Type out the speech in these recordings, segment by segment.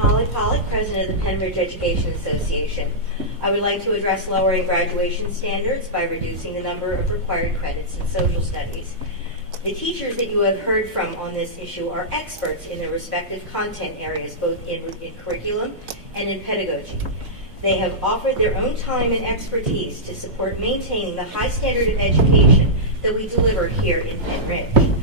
Holly Pollock, president of the Pennridge Education Association. I would like to address lowering graduation standards by reducing the number of required credits in social studies. The teachers that you have heard from on this issue are experts in their respective content areas, both in curriculum and in pedagogy. They have offered their own time and expertise to support maintaining the high standard of education that we deliver here in Pennridge.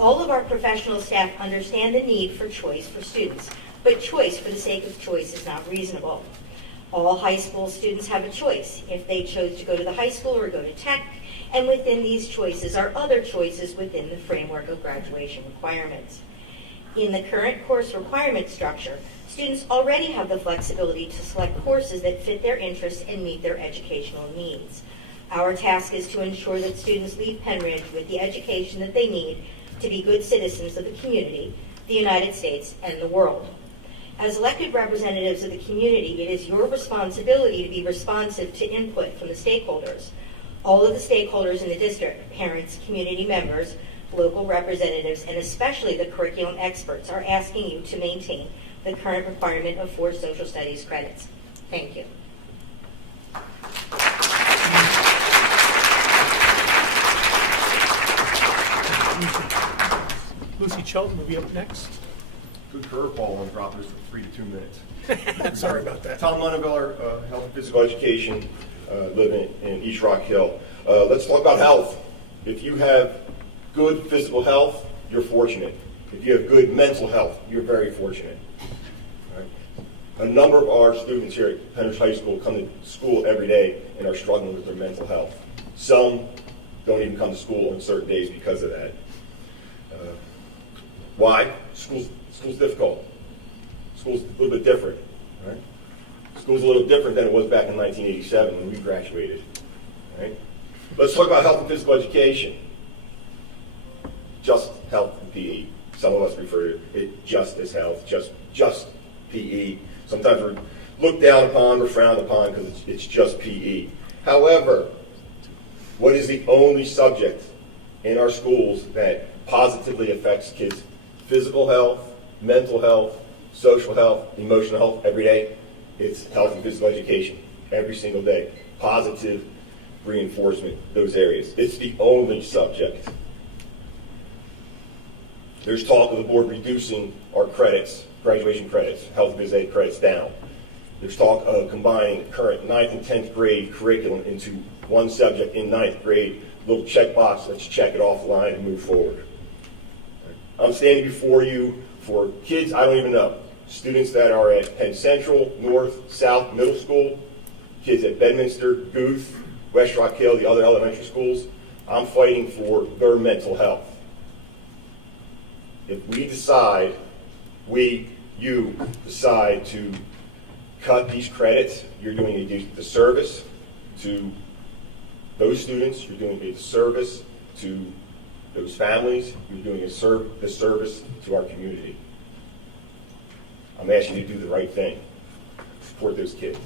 All of our professional staff understand the need for choice for students, but choice for the sake of choice is not reasonable. All high school students have a choice if they chose to go to the high school or go to tech, and within these choices are other choices within the framework of graduation requirements. In the current course requirement structure, students already have the flexibility to select courses that fit their interests and meet their educational needs. Our task is to ensure that students leave Pennridge with the education that they need to be good citizens of the community, the United States, and the world. As elected representatives of the community, it is your responsibility to be responsive to input from the stakeholders. All of the stakeholders in the district, parents, community members, local representatives, and especially the curriculum experts are asking you to maintain the current requirement of 4 social studies credits. Thank you. Lucy Charlton will be up next. Good curveball on dropping us from 3 to 2 minutes. Sorry about that. Tom Monteveller, Health and Physical Education, living in East Rock Hill. Let's talk about health. If you have good physical health, you're fortunate. If you have good mental health, you're very fortunate. Right? A number of our students here at Pennridge High School come to school every day and are struggling with their mental health. Some don't even come to school on certain days because of that. Why? School's difficult. School's a little bit different. Right? School's a little different than it was back in 1987 when we graduated. Right? Let's talk about health and physical education. Just health and PE. Some of us refer to it just as health, just PE. Sometimes we're looked down upon or frowned upon because it's just PE. However, what is the only subject in our schools that positively affects kids' physical health, mental health, social health, emotional health every day? It's health and physical education every single day. Positive reinforcement, those areas. It's the only subject. There's talk of the board reducing our credits, graduation credits, health and physical ed credits down. There's talk of combining current 9th and 10th grade curriculum into one subject in 9th grade. Little checkbox, let's check it off the line and move forward. I'm standing before you for kids I don't even know. Students that are at Penn Central, North, South, Middle School, kids at Bedminster, Guth, West Rock Hill, the other elementary schools. I'm fighting for their mental health. If we decide, you decide to cut these credits, you're doing a disservice to those students, you're doing a disservice to those families, you're doing a disservice to our community. I'm asking you to do the right thing. Support those kids.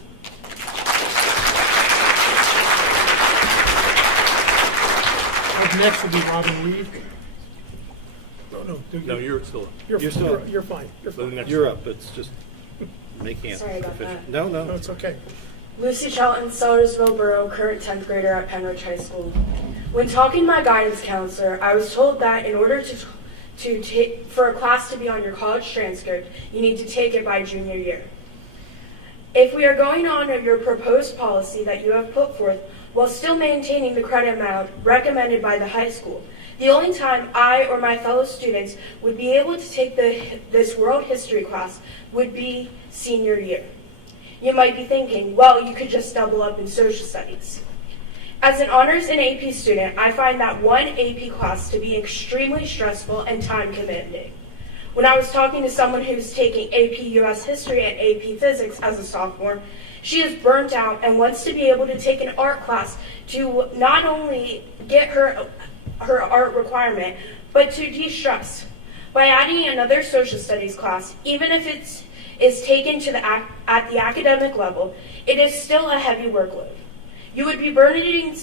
Up next will be Robin Reed. No, you're still up. You're still up. You're fine. You're fine. You're up. It's just making it Sorry about official. that. No, No, it's okay. Lucy Charlton, Sellersville Borough, current 10th grader at Pennridge High School. When talking to my guidance counselor, I was told that in order for a class to be on your college transcript, you need to take it by junior year. If we are going on your proposed policy that you have put forth while still maintaining the credit amount recommended by the high school, the only time I or my fellow students would be able to take this world history class would be senior year. You might be thinking, well, you could just double up in social studies. As an honors and AP student, I find that one AP class to be extremely stressful and time demanding. When I was talking to someone who's taking AP US History and AP Physics as a sophomore, she is burnt out and wants to be able to take an art class to not only get her art requirement, but to de-stress. By adding another social studies class, even if it is taken to at the academic level, it is still a heavy workload. You would be burdening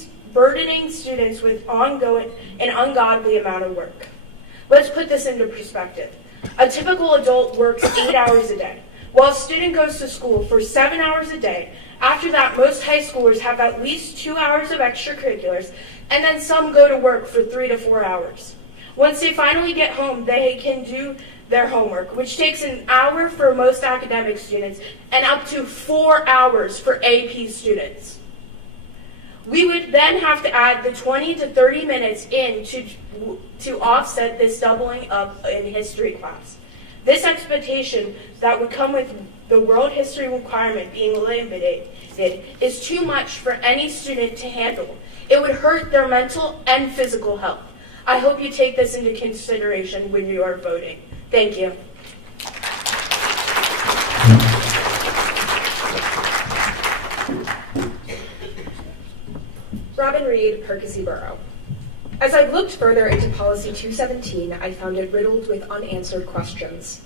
students with ongoing and ungodly amount of work. Let's put this into perspective. A typical adult works 8 hours a day. While a student goes to school for 7 hours a day, after that, most high schoolers have at least 2 hours of extracurriculars, and then some go to work for 3 to 4 hours. Once they finally get home, they can do their homework, which takes an hour for most academic students and up to 4 hours for AP students. We would then have to add the 20 to 30 minutes in to offset this doubling up in history class. This expectation that would come with the world history requirement being eliminated is too much for any student to handle. It would hurt their mental and physical health. I hope you take this into consideration when you are voting. Thank you. Robin Reed, Perkasie Borough. As I've looked further into Policy 217, I found it riddled with unanswered questions.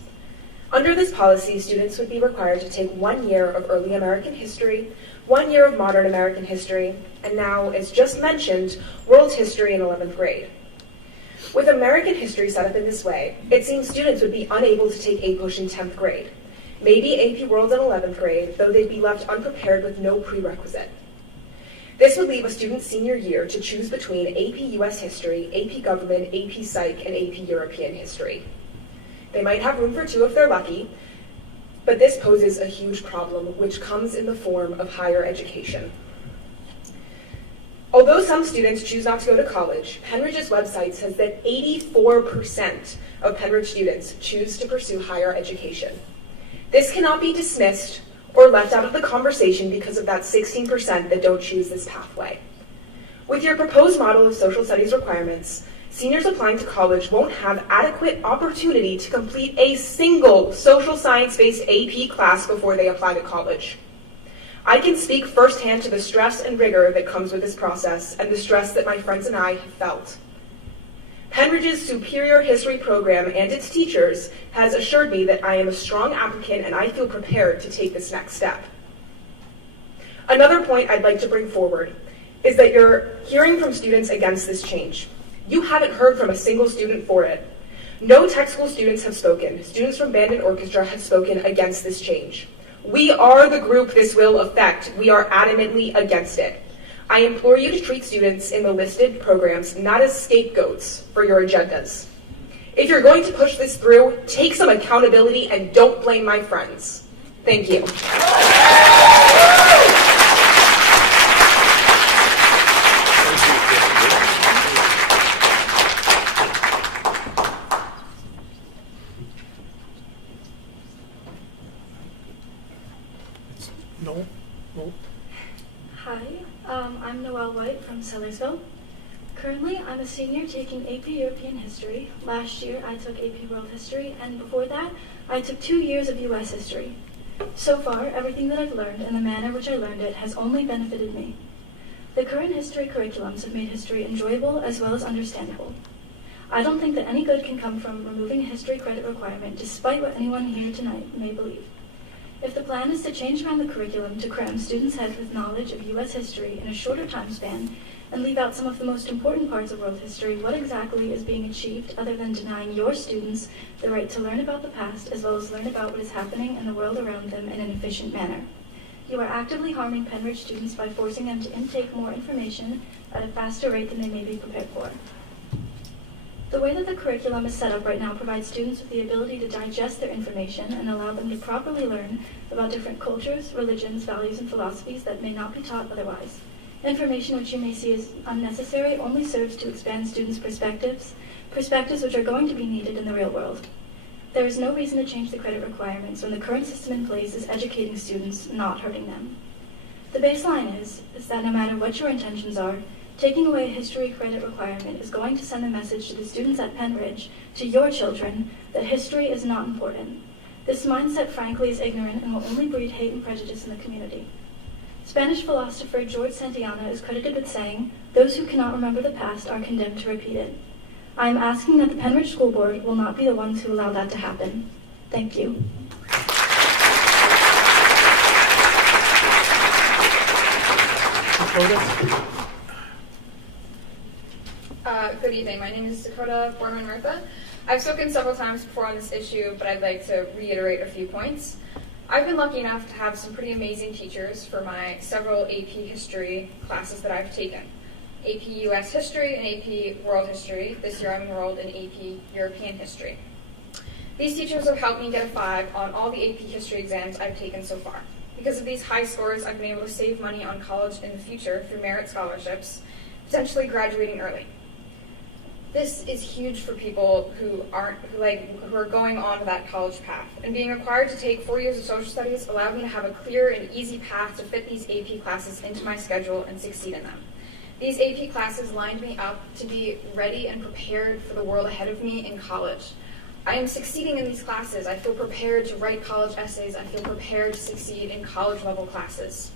Under this policy, students would be required to take 1 year of early American history, 1 year of modern American history, and now, as just mentioned, world history in 11th grade. With American history set up in this way, it seems students would be unable to take APUSH in 10th grade, maybe AP World in 11th grade, though they'd be left unprepared with no prerequisite. This would leave a student's senior year to choose between AP US History, AP Government, AP Psych, and AP European History. They might have room for 2 if they're lucky, but this poses a huge problem, which comes in the form of higher education. Although some students choose not to go to college, Pennridge's website says that 84% of Pennridge students choose to pursue higher education. This cannot be dismissed or left out of the conversation because of that 16% that don't choose this pathway. With your proposed model of social studies requirements, seniors applying to college won't have adequate opportunity to complete a single social science-based AP class before they apply to college. I can speak firsthand to the stress and rigor that comes with this process and the stress that my friends and I have felt. Pennridge's superior history program and its teachers has assured me that I am a strong applicant and I feel prepared to take this next step. Another point I'd like to bring forward is that you're hearing from students against this change. You haven't heard from a single student for it. No tech school students have spoken. Students from band and orchestra have spoken against this change. We are the group this will affect. We are adamantly against it. I implore you to treat students in the listed programs not as scapegoats for your agendas. If you're going to push this through, take some accountability and don't blame my friends. Thank you. No? Hi, I'm Noelle White from Sellersville. Currently, I'm a senior taking AP European History. Last year, I took AP World History, and before that, I took 2 years of US History. So far, everything that I've learned and the manner which I learned it has only benefited me. The current history curriculums have made history enjoyable as well as understandable. I don't think that any good can come from removing a history credit requirement, despite what anyone here tonight may believe. If the plan is to change around the curriculum to cram students' heads with knowledge of U.S. history in a shorter time span and leave out some of the most important parts of world history, what exactly is being achieved other than denying your students the right to learn about the past as well as learn about what is happening in the world around them in an efficient manner? You are actively harming Pennridge students by forcing them to intake more information at a faster rate than they may be prepared for. The way that the curriculum is set up right now provides students with the ability to digest their information and allow them to properly learn about different cultures, religions, values, and philosophies that may not be taught otherwise. Information which you may see as unnecessary only serves to expand students' perspectives which are going to be needed in the real world. There is no reason to change the credit requirements when the current system in place is educating students, not hurting them. The baseline is that no matter what your intentions are, taking away a history credit requirement is going to send a message to the students at Pennridge, to your children, that history is not important. This mindset, frankly, is ignorant and will only breed hate and prejudice in the community. Spanish philosopher George Santayana is credited with saying, "Those who cannot remember the past are condemned to repeat it." I am asking that the Pennridge School Board will not be the ones who allow that to happen. Thank you. Dakota? Good evening. My name is Dakota Borman-Murtha. I've spoken several times before on this issue, but I'd like to reiterate a few points. I've been lucky enough to have some pretty amazing teachers for my several AP history classes that I've taken. AP US History and AP World History. This year I'm enrolled in AP European History. These teachers have helped me get a 5 on all the AP history exams I've taken so far. Because of these high scores, I've been able to save money on college in the future through merit scholarships, potentially graduating early. This is huge for people who are going on to that college path. And being required to take 4 years of social studies allowed me to have a clear and easy path to fit these AP classes into my schedule and succeed in them. These AP classes lined me up to be ready and prepared for the world ahead of me in college. I am succeeding in these classes. I feel prepared to write college essays. I feel prepared to succeed in college-level classes.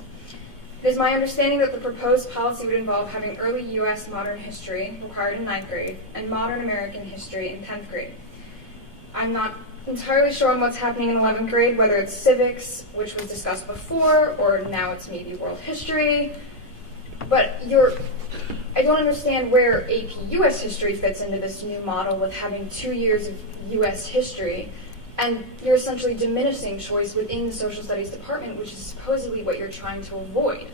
It is my understanding that the proposed policy would involve having early U.S. modern history required in 9th grade and modern American history in 10th grade. I'm not entirely sure on what's happening in 11th grade, whether it's civics, which was discussed before, or now it's maybe world history. But I don't understand where AP U.S. history fits into this new model with having 2 years of U.S. history, and you're essentially diminishing choice within the social studies department, which is supposedly what you're trying to avoid.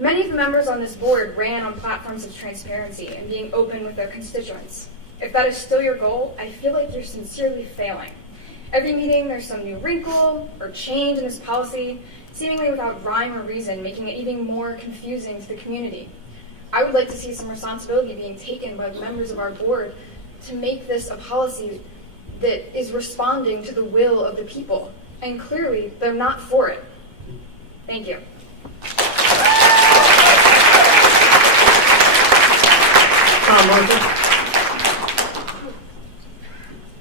Many of the members on this board ran on platforms of transparency and being open with their constituents. If that is still your goal, I feel like you're sincerely failing. Every meeting, there's some new wrinkle or change in this policy, seemingly without rhyme or reason, making it even more confusing to the community. I would like to see some responsibility being taken by the members of our board to make this a policy that is responding to the will of the people. And clearly, they're not for it. Thank you. Tom Murphy.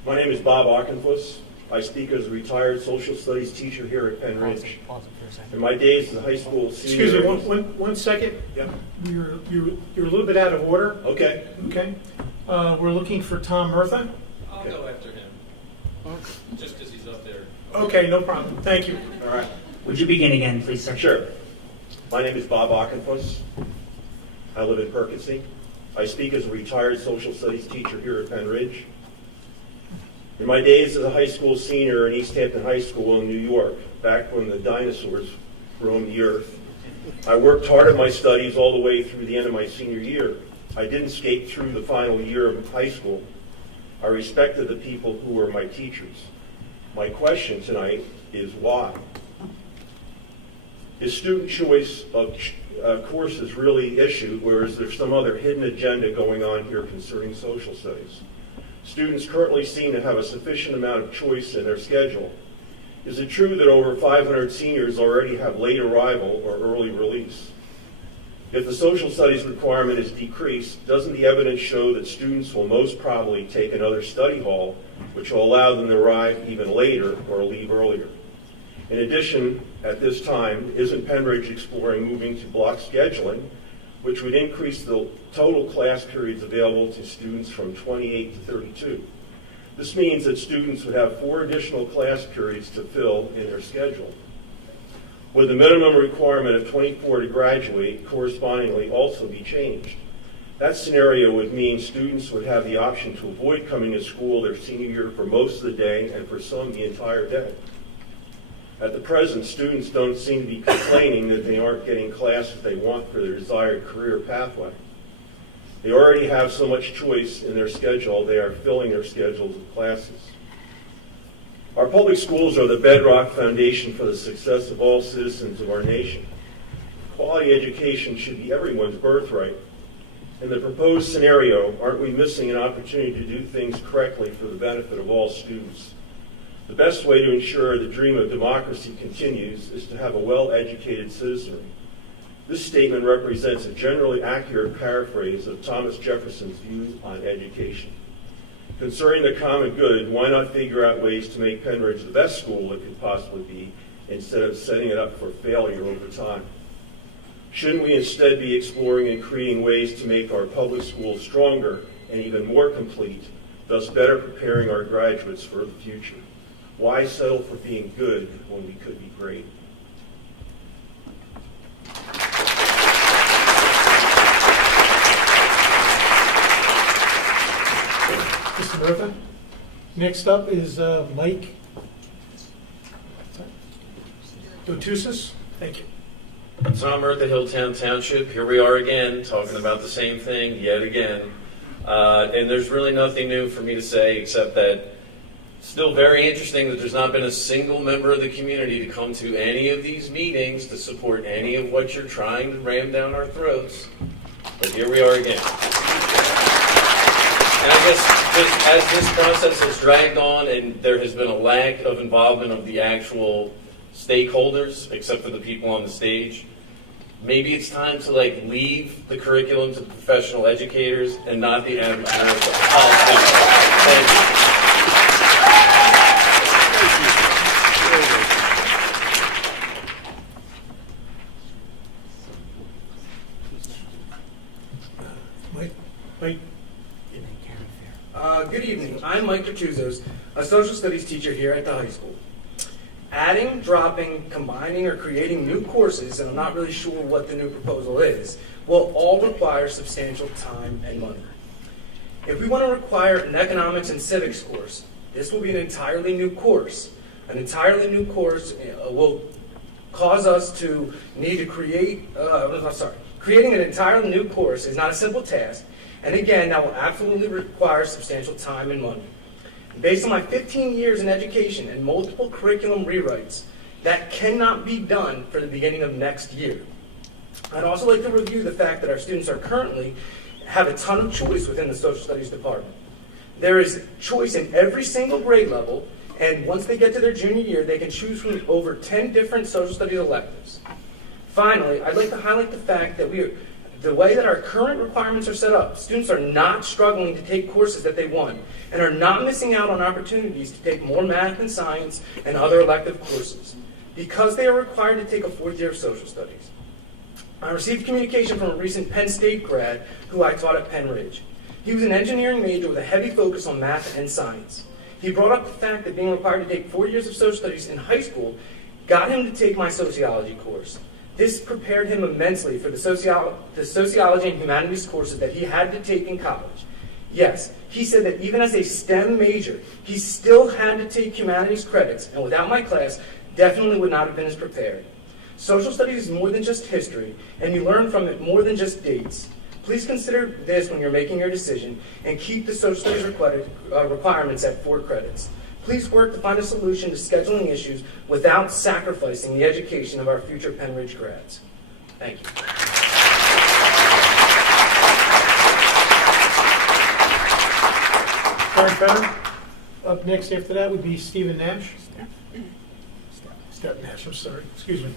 My name is Bob Eckerfuss. I speak as a retired social studies teacher here at Pennridge. Pause it for a second. In my days as a high school senior... Excuse me, one second. Yeah. You're a little bit out of order. Okay. Okay. We're looking for Tom Murtha. I'll go after him, just because he's up there. Okay, no problem. Thank you. All right. Would you begin again, please, sir? Sure. My name is Bob Eckerfuss. I live in Perkasie. I speak as a retired social studies teacher here at Pennridge. In my days as a high school senior in East Hampton High School in New York, back when the dinosaurs roamed the earth, I worked hard at my studies all the way through the end of my senior year. I didn't skate through the final year of high school. I respected the people who were my teachers. My question tonight is why? Is student choice of courses really issued, or is there some other hidden agenda going on here concerning social studies? Students currently seem to have a sufficient amount of choice in their schedule. Is it true that over 500 seniors already have late arrival or early release? If the social studies requirement is decreased, doesn't the evidence show that students will most probably take another study hall, which will allow them to arrive even later or leave earlier? In addition, at this time, isn't Pennridge exploring moving to block scheduling, which would increase the total class periods available to students from 28 to 32? This means that students would have 4 additional class periods to fill in their schedule. Would the minimum requirement of 24 to graduate correspondingly also be changed? That scenario would mean students would have the option to avoid coming to school their senior year for most of the day and for some the entire day. At the present, students don't seem to be complaining that they aren't getting classes they want for their desired career pathway. They already have so much choice in their schedule, they are filling their schedules with classes. Our public schools are the bedrock foundation for the success of all citizens of our nation. Quality education should be everyone's birthright. In the proposed scenario, aren't we missing an opportunity to do things correctly for the benefit of all students? The best way to ensure the dream of democracy continues is to have a well-educated citizenry. This statement represents a generally accurate paraphrase of Thomas Jefferson's view on education. Concerning the common good, why not figure out ways to make Pennridge the best school it could possibly be instead of setting it up for failure over time? Shouldn't we instead be exploring and creating ways to make our public schools stronger and even more complete, thus better preparing our graduates for the future? Why settle for being good when we could be great? Mr. Murphy. Next up is Mike. Dotusas? Thank you. Tauber at the Hilltown Township. Here we are again, talking about the same thing yet again. And there's really nothing new for me to say except that still very interesting that there's not been a single member of the community to come to any of these meetings to support any of what you're trying to ram down our throats. But here we are again. And I guess just as this process has dragged on and there has been a lack of involvement of the actual stakeholders, except for the people on the stage, maybe it's time to leave the curriculum to the professional educators and not the average politicians. Thank you. Mike. Good evening. I'm Mike Dotusas, a social studies teacher here at the high school. Adding, dropping, combining, or creating new courses, and I'm not really sure what the new proposal is, will all require substantial time and money. If we want to require an economics and civics course, this will be an entirely new course. An entirely new course will cause us to need to creating an entirely new course is not a simple task, and again, that will absolutely require substantial time and money. Based on my 15 years in education and multiple curriculum rewrites, that cannot be done for the beginning of next year. I'd also like to review the fact that our students have a ton of choice within the social studies department. There is choice in every single grade level, and once they get to their junior year, they can choose from over 10 different social studies electives. Finally, I'd like to highlight the fact that the way that our current requirements are set up, students are not struggling to take courses that they want and are not missing out on opportunities to take more math and science and other elective courses because they are required to take a fourth year of social studies. I received communication from a recent Penn State grad who I taught at Pennridge. He was an engineering major with a heavy focus on math and science. He brought up the fact that being required to take 4 years of social studies in high school got him to take my sociology course. This prepared him immensely for the sociology and humanities courses that he had to take in college. Yes, he said that even as a STEM major, he still had to take humanities credits, and without my class, definitely would not have been as prepared. Social studies is more than just history, and you learn from it more than just dates. Please consider this when you're making your decision, and keep the social studies requirements at 4 credits. Please work to find a solution to scheduling issues without sacrificing the education of our future Pennridge grads. Thank you. Karen Fenner. Up next after that would be Stephen Nash. Steph Nash, I'm sorry. Excuse me.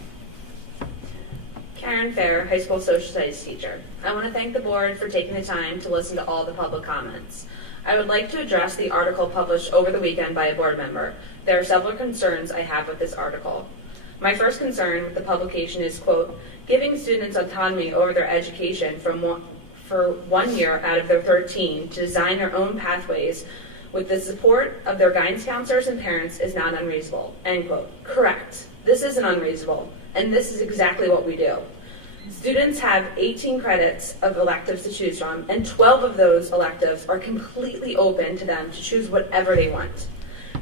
Karen Fair, high school social studies teacher. I want to thank the board for taking the time to listen to all the public comments. I would like to address the article published over the weekend by a board member. There are several concerns I have with this article. My first concern with the publication is, quote, giving students autonomy over their education for 1 year out of their 13 to design their own pathways with the support of their guidance counselors and parents is not unreasonable, end quote. Correct. This isn't unreasonable, and this is exactly what we do. Students have 18 credits of electives to choose from, and 12 of those electives are completely open to them to choose whatever they want.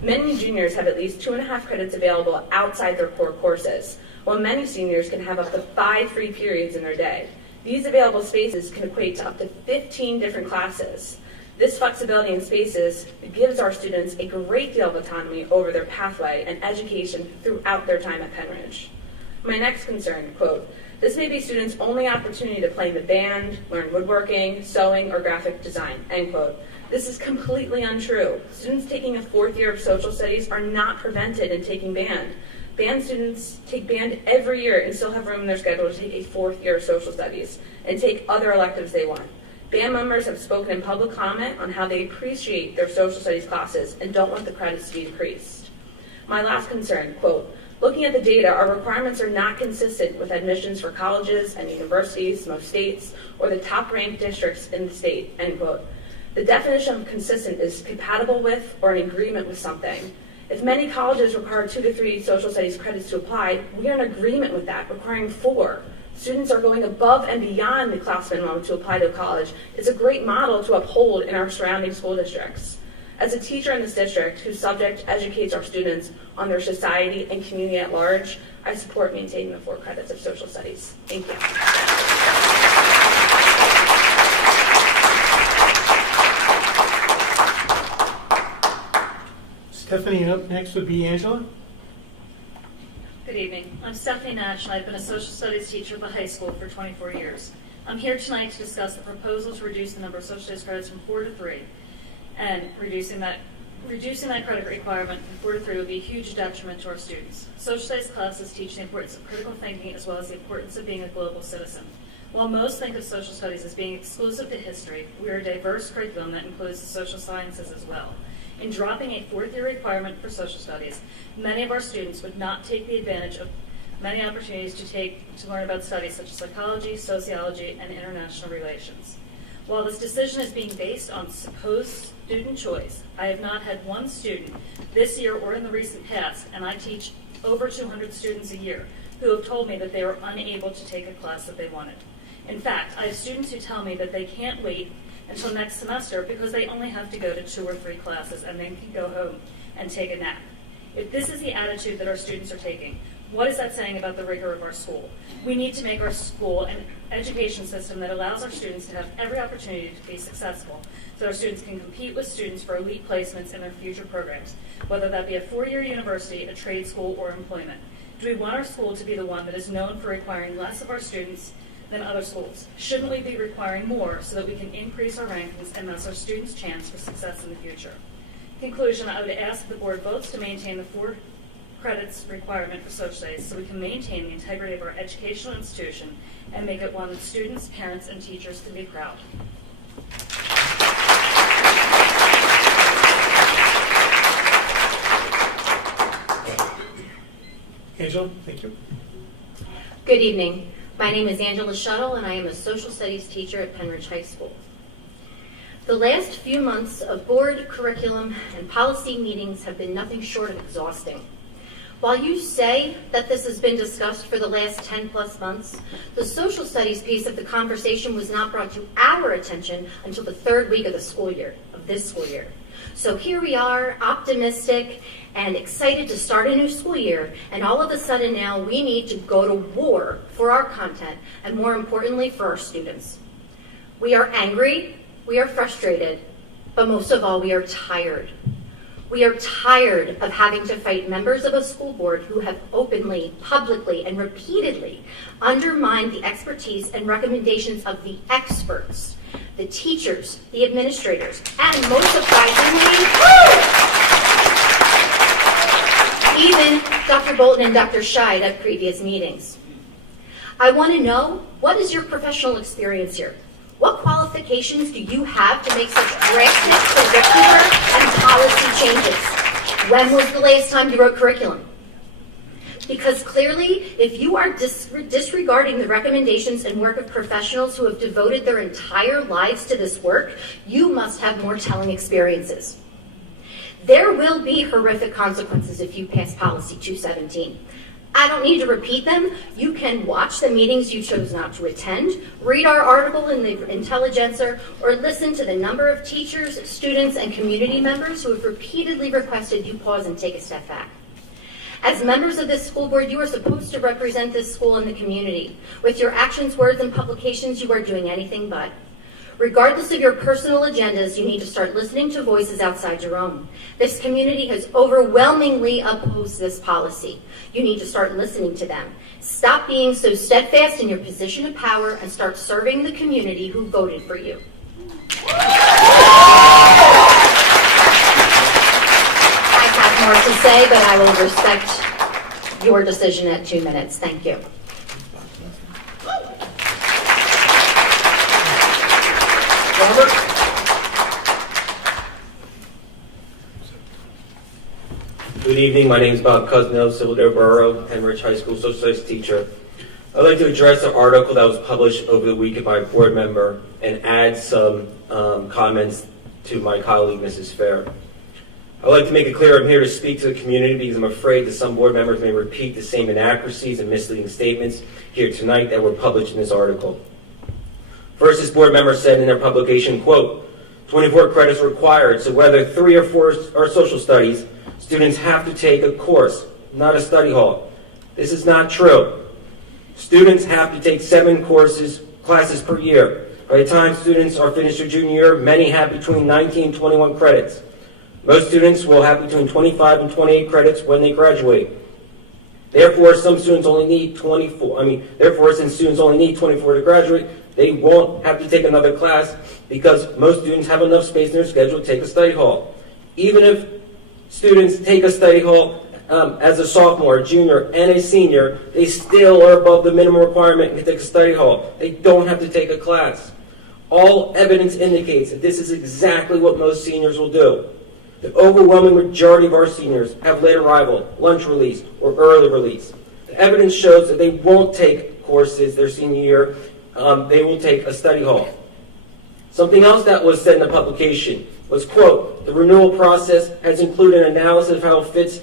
Many juniors have at least 2.5 credits available outside their core courses, while many seniors can have up to 5 free periods in their day. These available spaces can equate to up to 15 different classes. This flexibility in spaces gives our students a great deal of autonomy over their pathway and education throughout their time at Pennridge. My next concern, quote, this may be students' only opportunity to play in the band, learn woodworking, sewing, or graphic design, end quote. This is completely untrue. Students taking a 4th year of social studies are not prevented in taking band. Band students take band every year and still have room in their schedule to take a 4th year of social studies and take other electives they want. Band members have spoken in public comment on how they appreciate their social studies classes and don't want the credits to be decreased. My last concern, quote, looking at the data, our requirements are not consistent with admissions for colleges and universities, most states, or the top-ranked districts in the state, end quote. The definition of consistent is compatible with or in agreement with something. If many colleges require 2 to 3 social studies credits to apply, we are in agreement with that, requiring 4. Students are going above and beyond the class minimum to apply to a college. It's a great model to uphold in our surrounding school districts. As a teacher in this district whose subject educates our students on their society and community at large, I support maintaining the 4 credits of social studies. Thank you. Stephanie, up next would be Angela. Good evening. I'm Stephanie Nash, and I've been a social studies teacher at the high school for 24 years. I'm here tonight to discuss the proposal to reduce the number of social studies credits from 4 to 3. And reducing that credit requirement from 4 to 3 would be a huge detriment to our students. Social studies classes teach the importance of critical thinking as well as the importance of being a global citizen. While most think of social studies as being exclusive to history, we are a diverse curriculum that includes the social sciences as well. In dropping a 4th-year requirement for social studies, many of our students would not take the advantage of many opportunities to learn about studies such as psychology, sociology, and international relations. While this decision is being based on supposed student choice, I have not had one student this year or in the recent past, and I teach over 200 students a year, who have told me that they were unable to take a class that they wanted. In fact, I have students who tell me that they can't wait until next semester because they only have to go to 2 or 3 classes and then can go home and take a nap. If this is the attitude that our students are taking, what is that saying about the rigor of our school? We need to make our school an education system that allows our students to have every opportunity to be successful, so our students can compete with students for elite placements in their future programs, whether that be a 4-year university, a trade school, or employment. Do we want our school to be the one that is known for requiring less of our students than other schools? Shouldn't we be requiring more so that we can increase our rankings and thus our students' chance for success in the future? In conclusion, I would ask the board votes to maintain the 4 credits requirement for social studies so we can maintain the integrity of our educational institution and make it one that students, parents, and teachers can be proud. Angela, thank you. Good evening. My name is Angela Shuttle, and I am a social studies teacher at Pennridge High School. The last few months of board, curriculum, and policy meetings have been nothing short of exhausting. While you say that this has been discussed for the last 10 plus months, the social studies piece of the conversation was not brought to our attention until the 3rd week of this school year. So here we are, optimistic and excited to start a new school year, and all of a sudden now we need to go to war for our content, and more importantly for our students. We are angry, we are frustrated, but most of all we are tired. We are tired of having to fight members of a school board who have openly, publicly, and repeatedly undermined the expertise and recommendations of the experts, the teachers, the administrators, and most surprisingly, even Dr. Bolton and Dr. Scheid at previous meetings. I want to know, what is your professional experience here? What qualifications do you have to make such drastic curricular and policy changes? When was the last time you wrote curriculum? Because clearly, if you are disregarding the recommendations and work of professionals who have devoted their entire lives to this work, you must have more telling experiences. There will be horrific consequences if you pass Policy 217. I don't need to repeat them. You can watch the meetings you chose not to attend, read our article in the Intelligencer, or listen to the number of teachers, students, and community members who have repeatedly requested you pause and take a step back. As members of this school board, you are supposed to represent this school and the community. With your actions, words, and publications, you are doing anything but. Regardless of your personal agendas, you need to start listening to voices outside your own. This community has overwhelmingly opposed this policy. You need to start listening to them. Stop being so steadfast in your position of power and start serving the community who voted for you. I have more to say, but I will respect your decision at 2 minutes. Thank you. Good evening. My name is Bob Cusno, Civil Borough, Pennridge High School social studies teacher. I'd like to address an article that was published over the weekend by a board member and add some comments to my colleague, Mrs. Fair. I'd like to make it clear I'm here to speak to the community because I'm afraid that some board members may repeat the same inaccuracies and misleading statements here tonight that were published in this article. First, this board member said in their publication, quote, 24 credits required. So whether 3 or 4 are social studies, students have to take a course, not a study hall. This is not true. Students have to take 7 classes per year. By the time students are finished their junior year, many have between 19 and 21 credits. Most students will have between 25 and 28 credits when they graduate. Therefore, some students only need 24. Since students only need 24 to graduate, they won't have to take another class because most students have enough space in their schedule to take a study hall. Even if students take a study hall as a sophomore, junior, and a senior, they still are above the minimum requirement and can take a study hall. They don't have to take a class. All evidence indicates that this is exactly what most seniors will do. The overwhelming majority of our seniors have late arrival, lunch release, or early release. The evidence shows that they won't take courses their senior year. They will take a study hall. Something else that was said in the publication was, quote, the renewal process has included an analysis of how it fits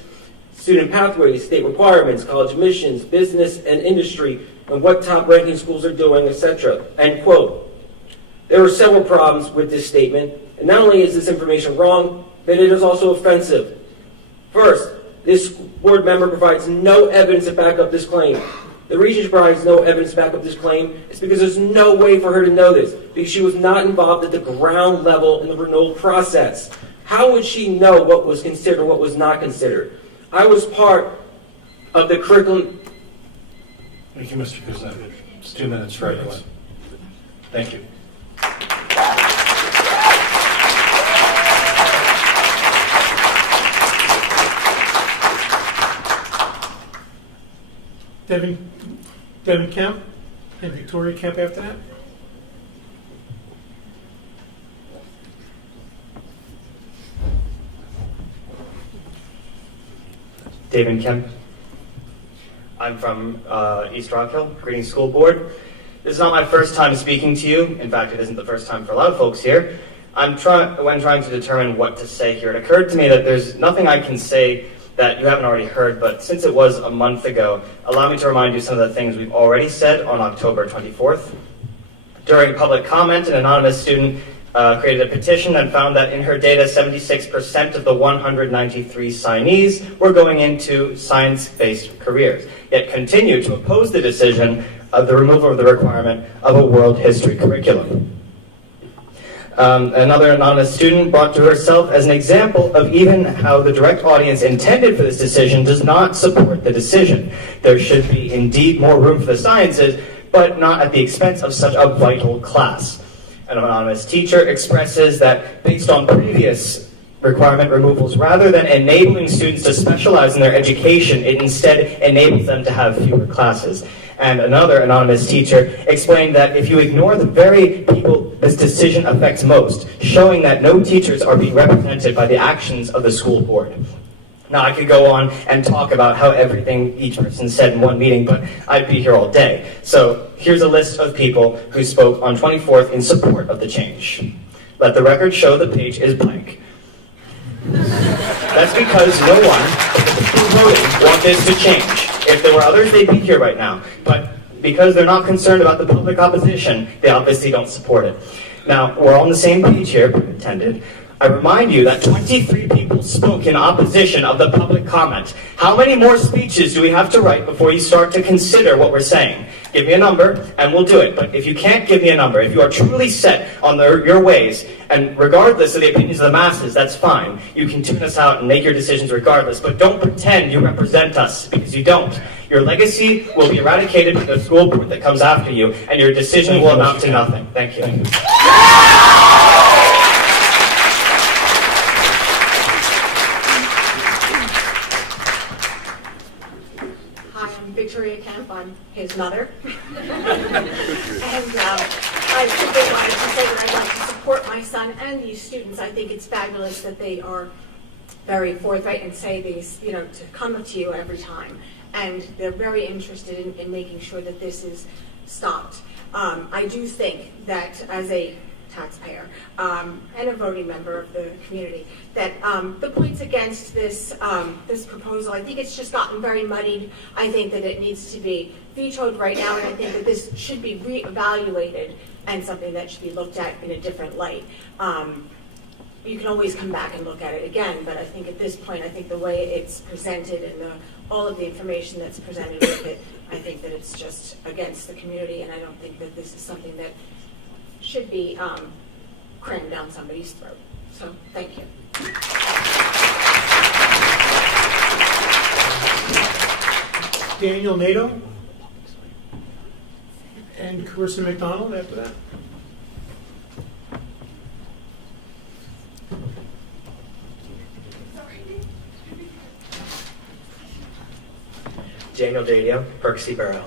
student pathways, state requirements, college admissions, business and industry, and what top-ranking schools are doing, etc., end quote. There are several problems with this statement, and not only is this information wrong, but it is also offensive. First, this board member provides no evidence to back up this claim. The reason she provides no evidence to back up this claim is because there's no way for her to know this, because she was not involved at the ground level in the renewal process. How would she know what was considered, what was not considered? I was part of the curriculum. Thank you, Mr. Kuznetsov. It's 2 minutes right away. Thank you. Devin Kemp and Victoria Kemp after that. David Kemp. I'm from East Rock Hill, Greetings School Board. This is not my first time speaking to you. In fact, it isn't the first time for a lot of folks here. When trying to determine what to say here, it occurred to me that there's nothing I can say that you haven't already heard, but since it was a month ago, allow me to remind you some of the things we've already said on October 24th. During public comment, an anonymous student created a petition and found that in her data, 76% of the 193 signees were going into science-based careers, yet continued to oppose the decision of the removal of the requirement of a world history curriculum. Another anonymous student brought to herself as an example of even how the direct audience intended for this decision does not support the decision. There should be indeed more room for the sciences, but not at the expense of such a vital class. An anonymous teacher expresses that based on previous requirement removals, rather than enabling students to specialize in their education, it instead enables them to have fewer classes. And another anonymous teacher explained that if you ignore the very people this decision affects most, showing that no teachers are being represented by the actions of the school board. Now, I could go on and talk about how everything each person said in one meeting, but I'd be here all day. So here's a list of people who spoke on 24th in support of the change. Let the record show the page is blank. That's because no one who voted want this to change. If there were others, they'd be here right now. But because they're not concerned about the public opposition, they obviously don't support it. Now, we're all on the same page here, pun intended. I remind you that 23 people spoke in opposition of the public comment. How many more speeches do we have to write before you start to consider what we're saying? Give me a number, and we'll do it. But if you can't give me a number, if you are truly set on your ways, and regardless of the opinions of the masses, that's fine. You can tune us out and make your decisions regardless, but don't pretend you represent us, because you don't. Your legacy will be eradicated by the school board that comes after you, and your decision will amount to nothing. Thank you. Victoria Kemp, I'm his mother. And I simply wanted to say that I'd like to support my son and these students. I think it's fabulous that they are very forthright and say these, to come to you every time. And they're very interested in making sure that this is stopped. I do think that as a taxpayer and a voting member of the community, that the points against this this proposal, I think it's just gotten very muddied. I think that it needs to be vetoed right now, and I think that this should be reevaluated and something that should be looked at in a different light. You can always come back and look at it again, but I think at this point, I think the way it's presented and all of the information that's presented with it, I think that it's just against the community, and I don't think that this is something that should be crammed down somebody's throat. So, thank you. Daniel Nato and Carissa McDonald after that. Daniel Dadio, Perkasie Borough.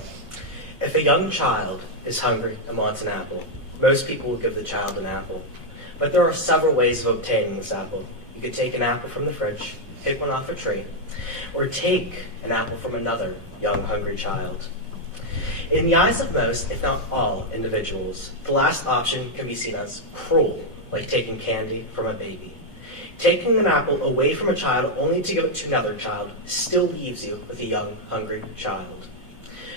If a young child is hungry and wants an apple, most people will give the child an apple. But there are several ways of obtaining this apple. You could take an apple from the fridge, pick one off a tree, or take an apple from another young, hungry child. In the eyes of most, if not all, individuals, the last option can be seen as cruel, like taking candy from a baby. Taking an apple away from a child only to give it to another child still leaves you with a young, hungry child.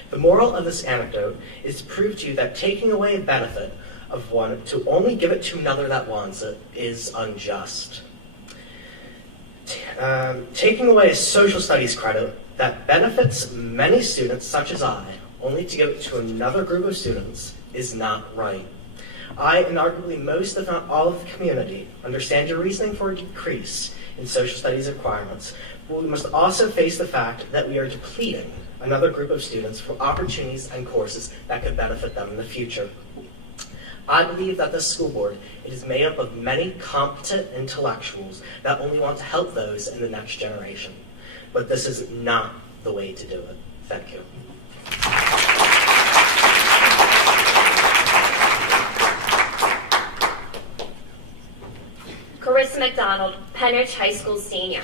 The moral of this anecdote is to prove to you that taking away a benefit of one to only give it to another that wants it is unjust. Taking away a social studies credit that benefits many students, such as I, only to give it to another group of students is not right. I, and arguably most, if not all of the community, understand your reasoning for a decrease in social studies requirements, but we must also face the fact that we are depleting another group of students from opportunities and courses that could benefit them in the future. I believe that this school board is made up of many competent intellectuals that only want to help those in the next generation. But this is not the way to do it. Thank you. Carissa McDonald, Pennridge High School senior.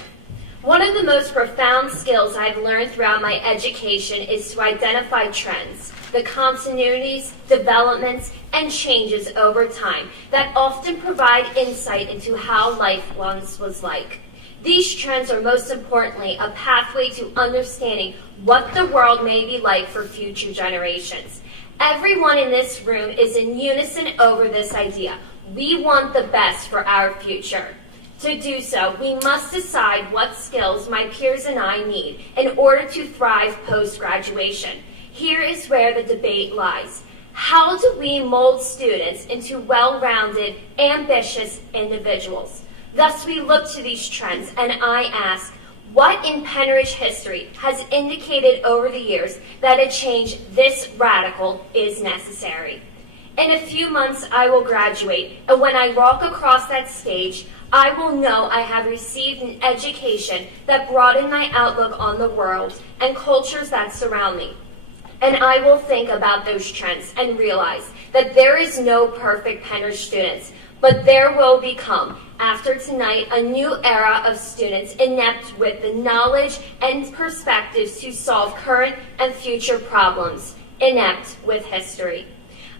One of the most profound skills I've learned throughout my education is to identify trends, the continuities, developments, and changes over time that often provide insight into how life once was like. These trends are most importantly a pathway to understanding what the world may be like for future generations. Everyone in this room is in unison over this idea. We want the best for our future. To do so, we must decide what skills my peers and I need in order to thrive post-graduation. Here is where the debate lies. How do we mold students into well-rounded, ambitious individuals? Thus, we look to these trends, and I ask, what in Pennridge history has indicated over the years that a change this radical is necessary? In a few months, I will graduate, and when I walk across that stage, I will know I have received an education that broadened my outlook on the world and cultures that surround me. And I will think about those trends and realize that there is no perfect Pennridge students, but there will become, after tonight, a new era of students inept with the knowledge and perspectives to solve current and future problems, inept with history.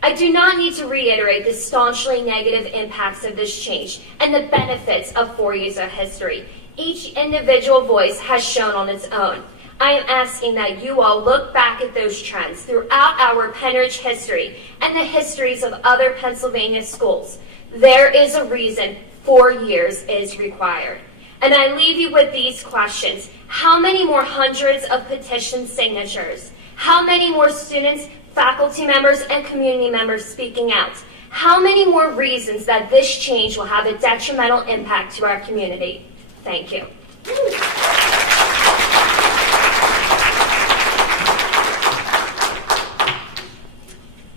I do not need to reiterate the staunchly negative impacts of this change and the benefits of 4 years of history. Each individual voice has shown on its own. I am asking that you all look back at those trends throughout our Pennridge history and the histories of other Pennsylvania schools. There is a reason 4 years is required. And I leave you with these questions. How many more hundreds of petition signatures? How many more students, faculty members, and community members speaking out? How many more reasons that this change will have a detrimental impact to our community? Thank you.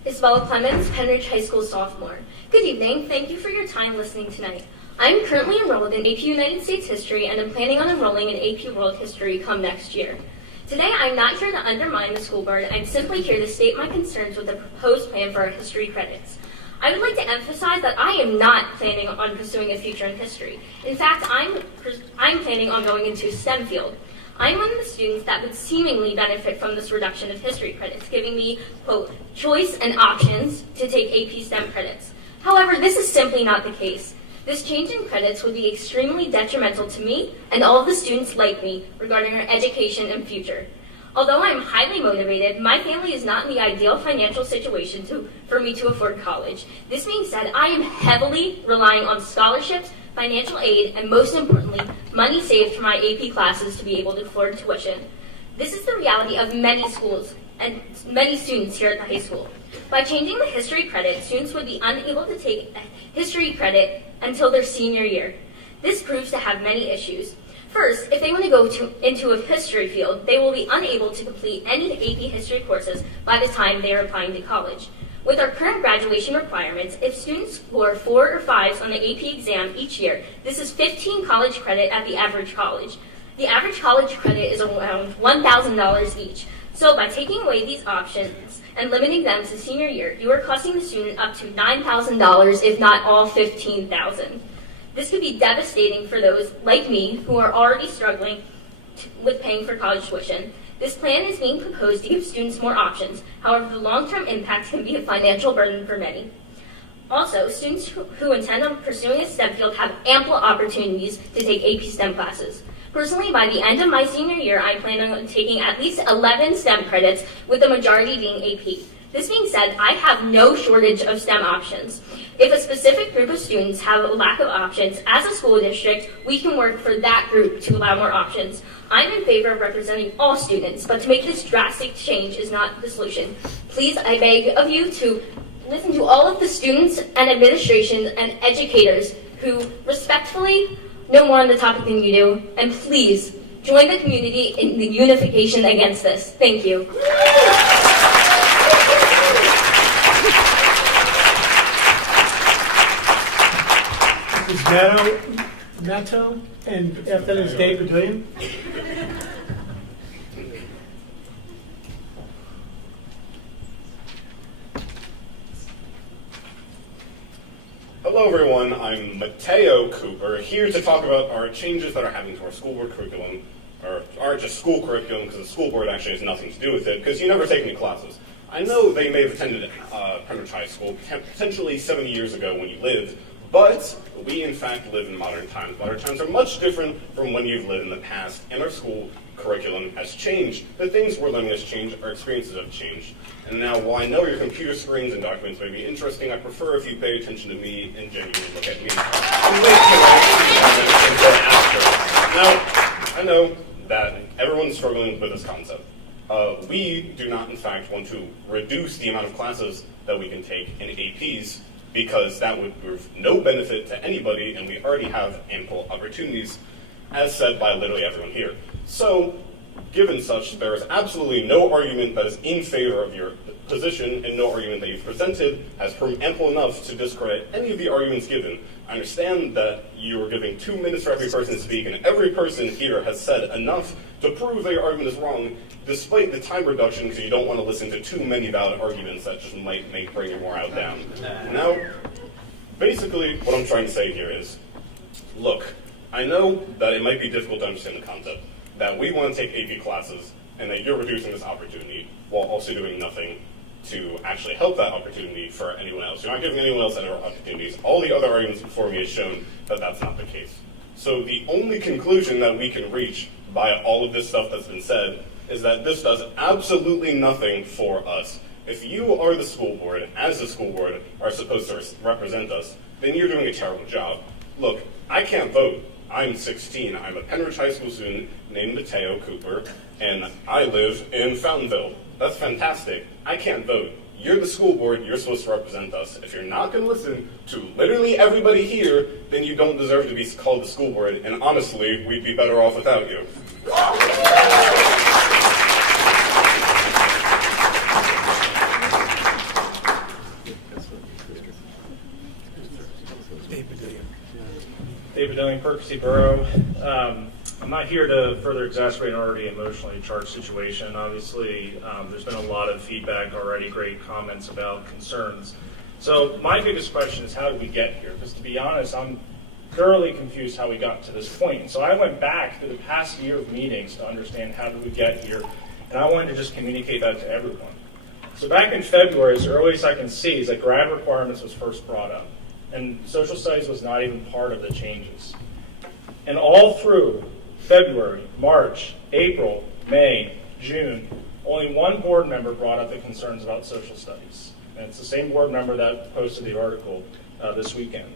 Isabella Clemens, Pennridge High School sophomore. Good evening. Thank you for your time listening tonight. I am currently enrolled in AP United States History and am planning on enrolling in AP World History come next year. Today, I'm not here to undermine the school board. I'm simply here to state my concerns with the proposed plan for our history credits. I would like to emphasize that I am not planning on pursuing a future in history. In fact, I'm planning on going into a STEM field. I'm one of the students that would seemingly benefit from this reduction of history credits, giving me, quote, choice and options to take AP STEM credits. However, this is simply not the case. This change in credits would be extremely detrimental to me and all of the students like me regarding our education and future. Although I am highly motivated, my family is not in the ideal financial situation for me to afford college. This being said, I am heavily relying on scholarships, financial aid, and most importantly, money saved for my AP classes to be able to afford tuition. This is the reality of many schools and many students here at the high school. By changing the history credit, students would be unable to take a history credit until their senior year. This proves to have many issues. First, if they want to go into a history field, they will be unable to complete any AP history courses by the time they are applying to college. With our current graduation requirements, if students score 4 or 5s on the AP exam each year, this is 15 college credit at the average college. The average college credit is around $1,000 each. So by taking away these options and limiting them to senior year, you are costing the student up to $9,000, if not all $15,000. This could be devastating for those like me who are already struggling with paying for college tuition. This plan is being proposed to give students more options. However, the long-term impact can be a financial burden for many. Also, students who intend on pursuing a STEM field have ample opportunities to take AP STEM classes. Personally, by the end of my senior year, I plan on taking at least 11 STEM credits, with the majority being AP. This being said, I have no shortage of STEM options. If a specific group of students have a lack of options, as a school district, we can work for that group to allow more options. I'm in favor of representing all students, but to make this drastic change is not the solution. Please, I beg of you to listen to all of the students and administration and educators who respectfully know more on the topic than you do, and please join the community in the unification against this. Thank you. Is Mateo, and after that is David William. Hello everyone, I'm Mateo Cooper, here to talk about our changes that are happening to our school board curriculum, or aren't just school curriculum, because the school board actually has nothing to do with it, because you never take any classes. I know they may have attended Pennridge High School potentially 70 years ago when you lived, but we in fact live in modern times. Modern times are much different from when you've lived in the past, and our school curriculum has changed. The things we're learning has changed, our experiences have changed. And now, while I know your computer screens and documents may be interesting, I prefer if you pay attention to me and genuinely look at me. Now, I know that everyone's struggling with this concept. We do not, in fact, want to reduce the amount of classes that we can take in APs, because that would prove no benefit to anybody, and we already have ample opportunities, as said by literally everyone here. So, given such, there is absolutely no argument that is in favor of your position, and no argument that you've presented has proven ample enough to discredit any of the arguments given. I understand that you are giving 2 minutes for every person to speak, and every person here has said enough to prove that your argument is wrong, despite the time reduction, because you don't want to listen to too many valid arguments that just might bring your morale down. Now, basically, what I'm trying to say here is, look, I know that it might be difficult to understand the concept, that we want to take AP classes, and that you're reducing this opportunity while also doing nothing to actually help that opportunity for anyone else. You're not giving anyone else any opportunities. All the other arguments before me have shown that that's not the case. So the only conclusion that we can reach by all of this stuff that's been said is that this does absolutely nothing for us. If you are the school board, as the school board, are supposed to represent us, then you're doing a terrible job. Look, I can't vote. I'm 16. I'm a Pennridge High School student named Mateo Cooper, and I live in Fountainville. That's fantastic. I can't vote. You're the school board. You're supposed to represent us. If you're not going to listen to literally everybody here, then you don't deserve to be called the school board, and honestly, we'd be better off without you. David Dilling, Perkasie Borough. I'm not here to further exacerbate an already emotionally charged situation. Obviously, there's been a lot of feedback already, great comments about concerns. So my biggest question is, how did we get here? Because to be honest, I'm thoroughly confused how we got to this point. And so I went back through the past year of meetings to understand how did we get here, and I wanted to just communicate that to everyone. So back in February, as early as I can see, is that grad requirements was first brought up. And social studies was not even part of the changes. And all through February, March, April, May, June, only one board member brought up the concerns about social studies. And it's the same board member that posted the article this weekend.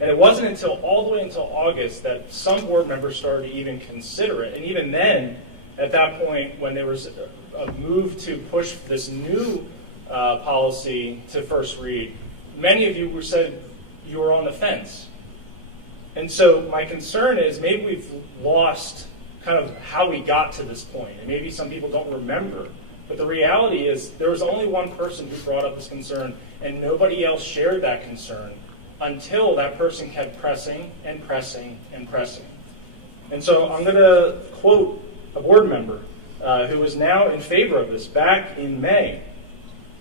And it wasn't until all the way until August that some board members started to even consider it. And even then, at that point, when there was a move to push this new policy to first read, many of you said you were on the fence. And so my concern is maybe we've lost kind of how we got to this point. And maybe some people don't remember. But the reality is there was only one person who brought up this concern, and nobody else shared that concern until that person kept pressing and pressing and pressing. And so I'm going to quote a board member who is now in favor of this back in May.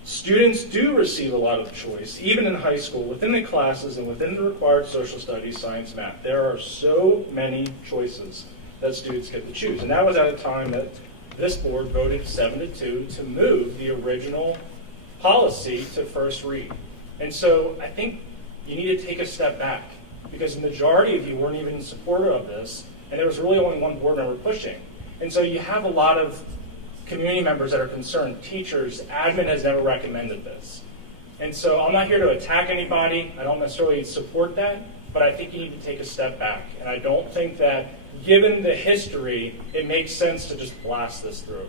Students do receive a lot of choice, even in high school, within the classes and within the required social studies, science, math. There are so many choices that students get to choose. And that was at a time that this board voted 7-2 to move the original policy to first read. And so I think you need to take a step back, because the majority of you weren't even in support of this, and there was really only one board member pushing. And so you have a lot of community members that are concerned, teachers, admin has never recommended this. And so I'm not here to attack anybody, I don't necessarily support that, but I think you need to take a step back. And I don't think that, given the history, it makes sense to just blast this through.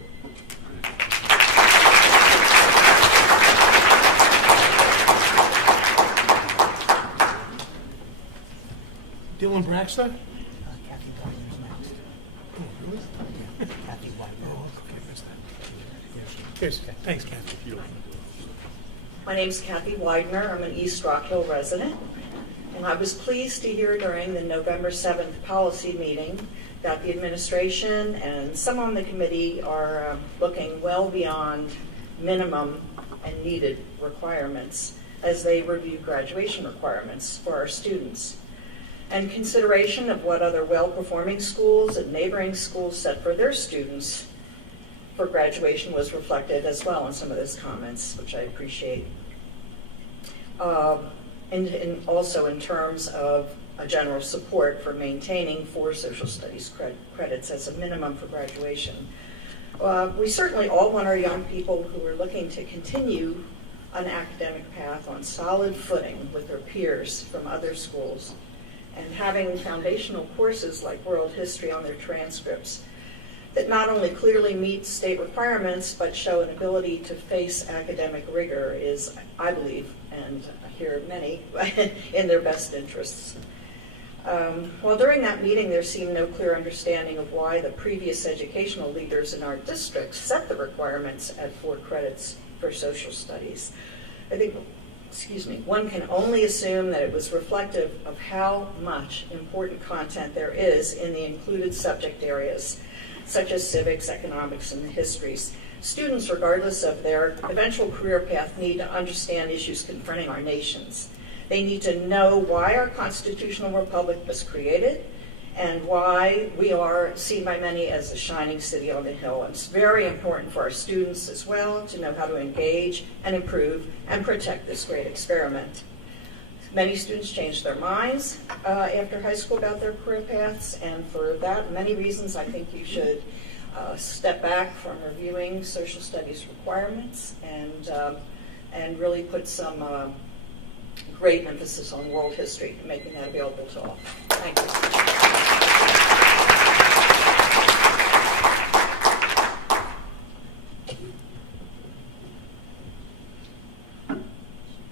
Dylan Braxton? Kathy Weidner's next. Oh, really? Yeah. Kathy Weidner. Oh, okay, missed that. Yes, thanks, Kathy. My name's Kathy Weidner. I'm an East Rock Hill resident. And I was pleased to hear during the November 7th policy meeting that the administration and some on the committee are looking well beyond minimum and needed requirements as they review graduation requirements for our students. And consideration of what other well-performing schools and neighboring schools set for their students for graduation was reflected as well in some of those comments, which I appreciate. And also in terms of a general support for maintaining 4 social studies credits as a minimum for graduation. We certainly all want our young people who are looking to continue an academic path on solid footing with their peers from other schools, and having foundational courses like world history on their transcripts that not only clearly meet state requirements but show an ability to face academic rigor is, I believe, and I hear many, in their best interests. Well, during that meeting, there seemed no clear understanding of why the previous educational leaders in our district set the requirements at 4 credits for social studies. I think, one can only assume that it was reflective of how much important content there is in the included subject areas, such as civics, economics, and the histories. Students, regardless of their eventual career path, need to understand issues confronting our nations. They need to know why our constitutional republic was created and why we are seen by many as the shining city on the hill. And it's very important for our students as well to know how to engage and improve and protect this great experiment. Many students change their minds after high school about their career paths, and for that, many reasons, I think you should step back from reviewing social studies requirements and really put some great emphasis on world history, making that available to all. Thank you.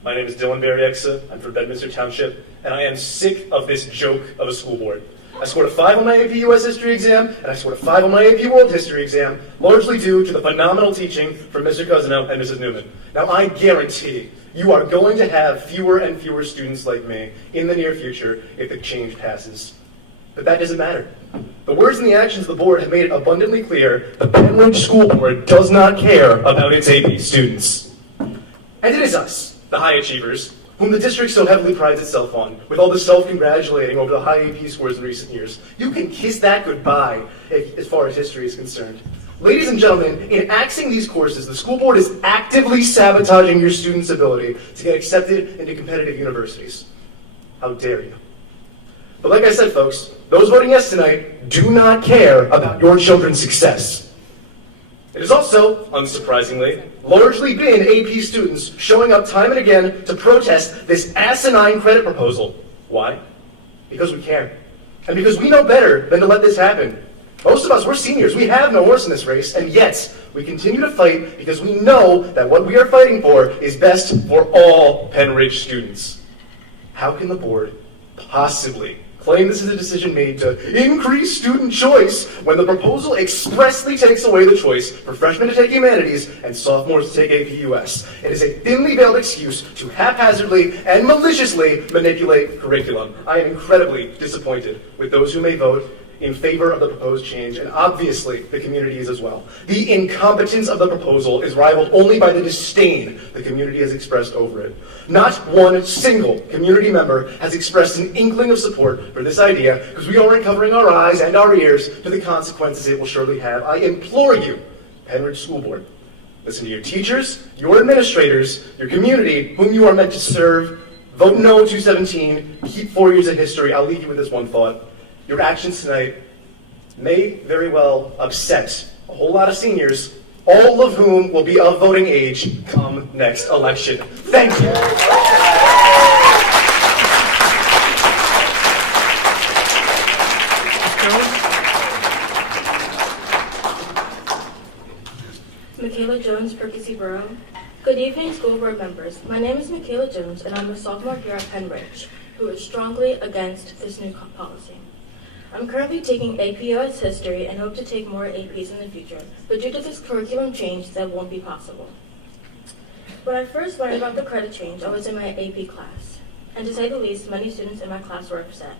My name is Dylan Barrieksa. I'm from Bedminster Township, and I am sick of this joke of a school board. I scored a 5 on my AP US History exam, and I scored a 5 on my AP World History exam, largely due to the phenomenal teaching from Mr. Cousino and Mrs. Newman. Now, I guarantee you are going to have fewer and fewer students like me in the near future if the change passes. But that doesn't matter. The words and the actions of the board have made it abundantly clear the Pennridge School Board does not care about its AP students. And it is us, the high achievers, whom the district so heavily prides itself on, with all the self-congratulating over the high AP scores in recent years. You can kiss that goodbye as far as history is concerned. Ladies and gentlemen, in axing these courses, the school board is actively sabotaging your students' ability to get accepted into competitive universities. How dare you? But like I said, folks, those voting yes tonight do not care about your children's success. It has also, unsurprisingly, largely been AP students showing up time and again to protest this asinine credit proposal. Why? Because we care. And because we know better than to let this happen. Most of us, we're seniors. We have no horse in this race, and yet we continue to fight because we know that what we are fighting for is best for all Pennridge students. How can the board possibly claim this is a decision made to increase student choice when the proposal expressly takes away the choice for freshmen to take humanities and sophomores to take AP US? It is a thinly veiled excuse to haphazardly and maliciously manipulate curriculum. I am incredibly disappointed with those who may vote in favor of the proposed change, and obviously the community is as well. The incompetence of the proposal is rivaled only by the disdain the community has expressed over it. Not one single community member has expressed an inkling of support for this idea because we aren't covering our eyes and our ears to the consequences it will surely have. I implore you, Pennridge School Board, listen to your teachers, your administrators, your community, whom you are meant to serve. Vote no 217. Keep 4 years of history. I'll leave you with this one thought. Your actions tonight may very well upset a whole lot of seniors, all of whom will be of voting age come next election. Thank you. Michaela Jones, Perkasie Borough. Good evening, school board members. My name is Michaela Jones, and I'm a sophomore here at Pennridge, who is strongly against this new policy. I'm currently taking AP US History and hope to take more APs in the future, but due to this curriculum change, that won't be possible. When I first learned about the credit change, I was in my AP class, and to say the least, many students in my class were upset.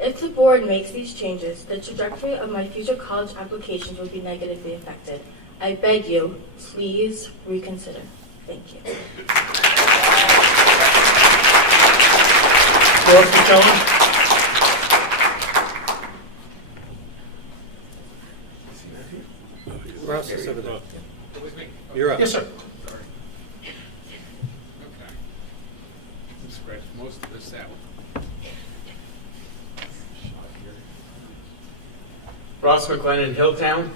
If the board makes these changes, the trajectory of my future college applications will be negatively affected. I beg you, please reconsider. Thank you. Ross is over there. You're up. Yes, sir. Sorry. Okay. Let's scratch most of this out. Ross McLennan, Hilltown.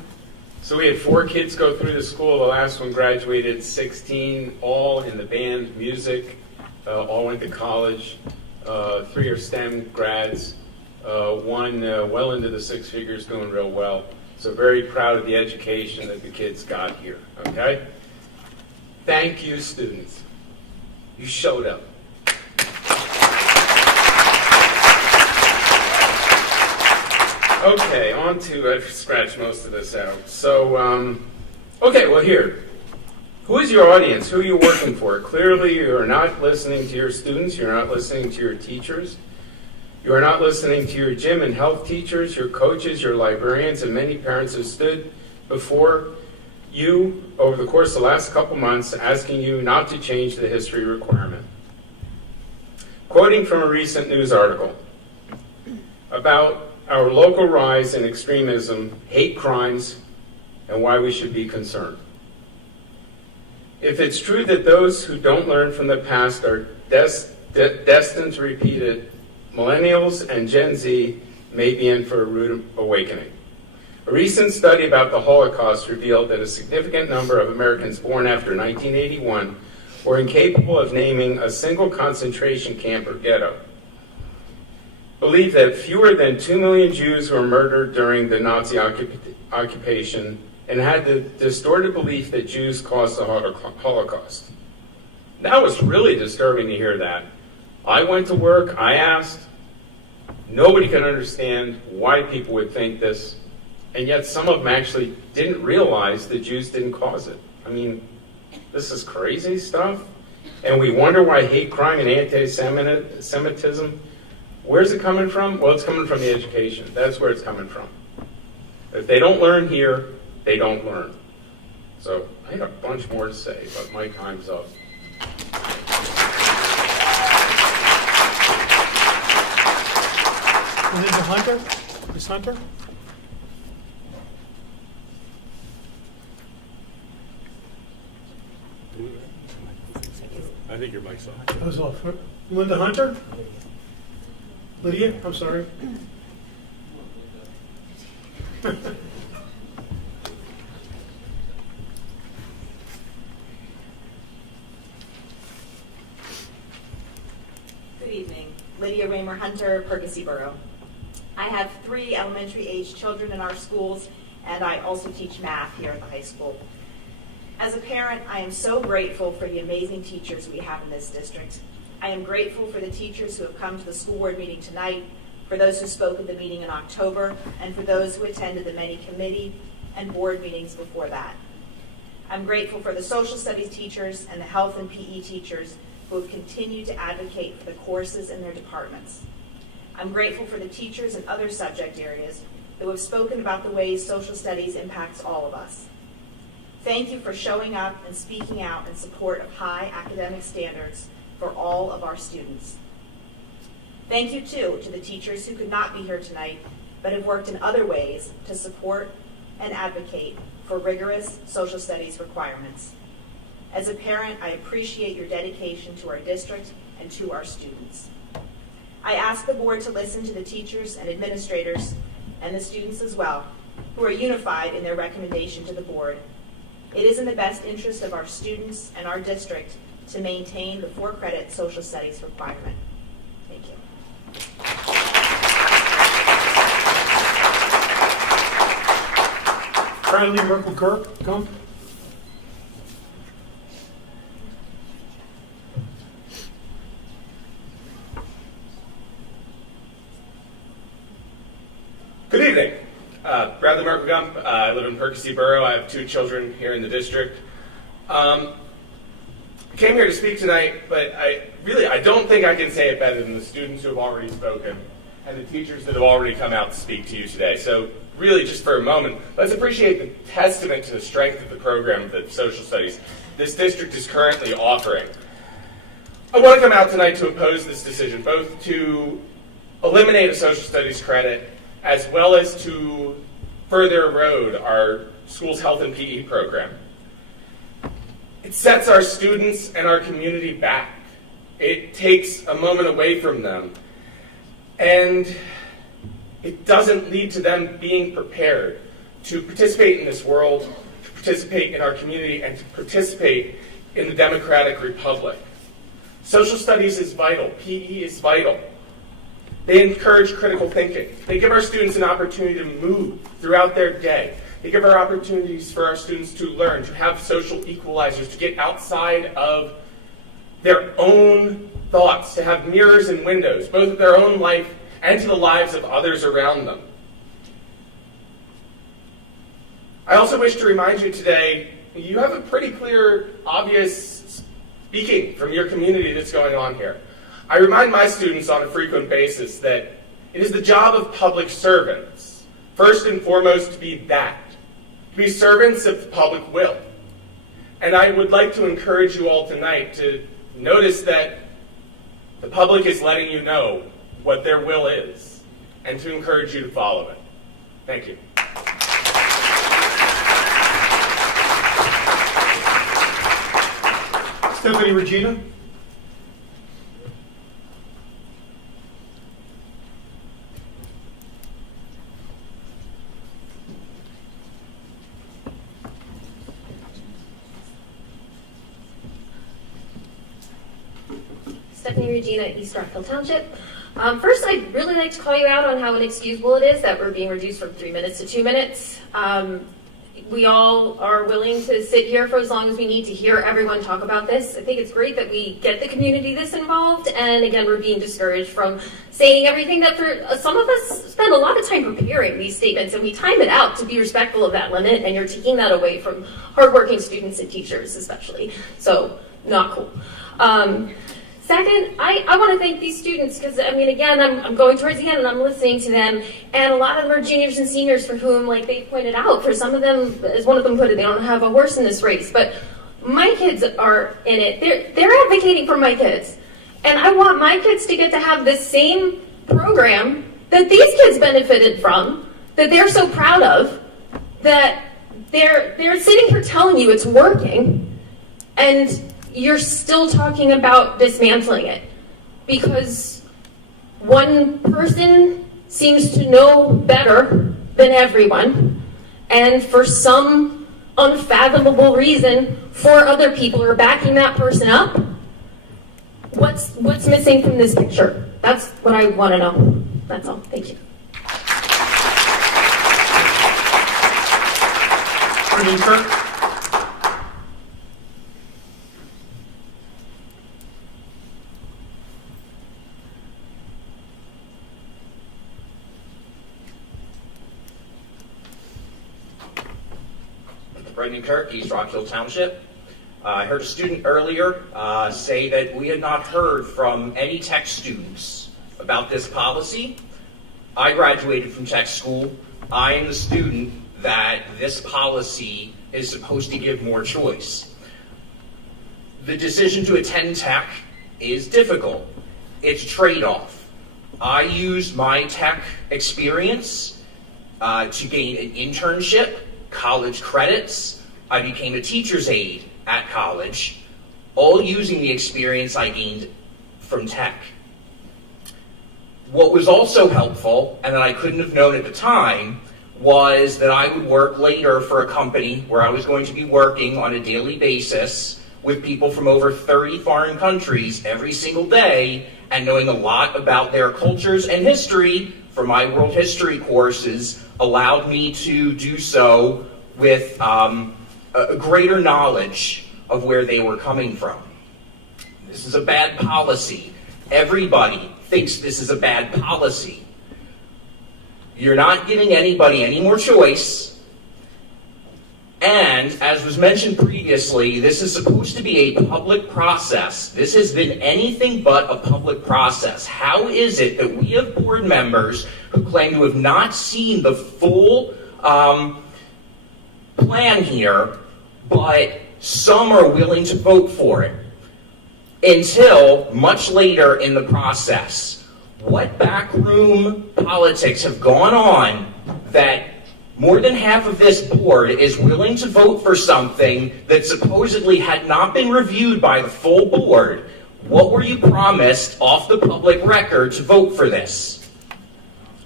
So we had 4 kids go through the school. The last one graduated 16, all in the band, music, all went to college. 3 are STEM grads. One well into the 6 figures, doing real well. So very proud of the education that the kids got here, okay? Thank you, students. You showed up. Okay, on to, I've scratched most of this out. So, okay, well here. Who is your audience? Who are you working for? Clearly you are not listening to your students, you're not listening to your teachers. You are not listening to your gym and health teachers, your coaches, your librarians, and many parents have stood before you over the course of the last couple months asking you not to change the history requirement. Quoting from a recent news article about our local rise in extremism, hate crimes, and why we should be concerned. If it's true that those who don't learn from the past are destined to repeat it, millennials and Gen Z may be in for a rude awakening. A recent study about the Holocaust revealed that a significant number of Americans born after 1981 were incapable of naming a single concentration camp or ghetto. Believe that fewer than 2 million Jews were murdered during the Nazi occupation and had the distorted belief that Jews caused the Holocaust. That was really disturbing to hear that. I went to work, I asked, nobody could understand why people would think this, and yet some of them actually didn't realize that Jews didn't cause it. I mean, this is crazy stuff. And we wonder why hate crime and anti-Semitism, where's it coming from? Well, it's coming from the education. That's where it's coming from. If they don't learn here, they don't learn. So I had a bunch more to say, but my time's up. Linda Hunter? Ms. Hunter? I think your mic's off. That was off. Linda Hunter? Lydia, I'm sorry. Lydia Raymer Hunter, Perkasie Borough. I have 3 elementary-age children in our schools, and I also teach math here at the high school. As a parent, I am so grateful for the amazing teachers we have in this district. I am grateful for the teachers who have come to the school board meeting tonight, for those who spoke at the meeting in October, and for those who attended the many committee and board meetings before that. I'm grateful for the social studies teachers and the health and PE teachers who have continued to advocate for the courses in their departments. I'm grateful for the teachers in other subject areas who have spoken about the ways social studies impacts all of us. Thank you for showing up and speaking out in support of high academic standards for all of our students. Thank you, too, to the teachers who could not be here tonight, but have worked in other ways to support and advocate for rigorous social studies requirements. As a parent, I appreciate your dedication to our district and to our students. I ask the board to listen to the teachers and administrators, and the students as well, who are unified in their recommendation to the board. It is in the best interest of our students and our district to maintain the 4-credit social studies requirement. Thank you. Bradley Merkel Kirk, come. Good evening. Bradley McGump. I live in Perkasie Borough. I have 2 children here in the district. I came here to speak tonight, but I don't think I can say it better than the students who have already spoken and the teachers that have already come out to speak to you today. So really, just for a moment, let's appreciate the testament to the strength of the program that social studies this district is currently offering. I want to come out tonight to oppose this decision, both to eliminate a social studies credit as well as to further erode our school's health and PE program. It sets our students and our community back. It takes a moment away from them. And it doesn't lead to them being prepared to participate in this world, to participate in our community, and to participate in the democratic republic. Social studies is vital. PE is vital. They encourage critical thinking. They give our students an opportunity to move throughout their day. They give our opportunities for our students to learn, to have social equalizers, to get outside of their own thoughts, to have mirrors and windows, both of their own life and to the lives of others around them. I also wish to remind you today, you have a pretty clear, obvious speaking from your community that's going on here. I remind my students on a frequent basis that it is the job of public servants, first and foremost, to be that, to be servants of the public will. And I would like to encourage you all tonight to notice that the public is letting you know what their will is, and to encourage you to follow it. Thank you. Stephanie Regina. Stephanie Regina, East Rockville Township. First, I'd really like to call you out on how inexcusable it is that we're being reduced from 3 minutes to 2 minutes. We all are willing to sit here for as long as we need to hear everyone talk about this. I think it's great that we get the community this involved, and again, we're being discouraged from saying everything that for some of us spend a lot of time preparing these statements, and we time it out to be respectful of that limit, and you're taking that away from hardworking students and teachers especially. So, not cool. Second, I want to thank these students because, I mean, again, I'm going towards the end and I'm listening to them, and a lot of them are juniors and seniors for whom, like they pointed out, for some of them, as one of them put it, they don't have a horse in this race, but my kids are in it. They're advocating for my kids, and I want my kids to get to have this same program that these kids benefited from, that they're so proud of, that they're sitting here telling you it's working, and you're still talking about dismantling it because one person seems to know better than everyone, and for some unfathomable reason, 4 other people are backing that person up. What's missing from this picture? that's what I want to know. That's all. Thank you. President Kirk? Brendan Kirk, East Rock Hill Township. I heard a student earlier say that we had not heard from any tech students about this policy. I graduated from tech school. I am the student that this policy is supposed to give more choice. The decision to attend tech is difficult. It's a trade-off. I used my tech experience to gain an internship, college credits. I became a teacher's aide at college, all using the experience I gained from tech. What was also helpful, and that I couldn't have known at the time, was that I would work later for a company where I was going to be working on a daily basis with people from over 30 foreign countries every single day, and knowing a lot about their cultures and history from my world history courses allowed me to do so with a greater knowledge of where they were coming from. This is a bad policy. Everybody thinks this is a bad policy. You're not giving anybody any more choice. And, as was mentioned previously, this is supposed to be a public process. This has been anything but a public process. How is it that we have board members who claim to have not seen the full plan here, but some are willing to vote for it until much later in the process? What backroom politics have gone on that more than half of this board is willing to vote for something that supposedly had not been reviewed by the full board? What were you promised off the public record to vote for this?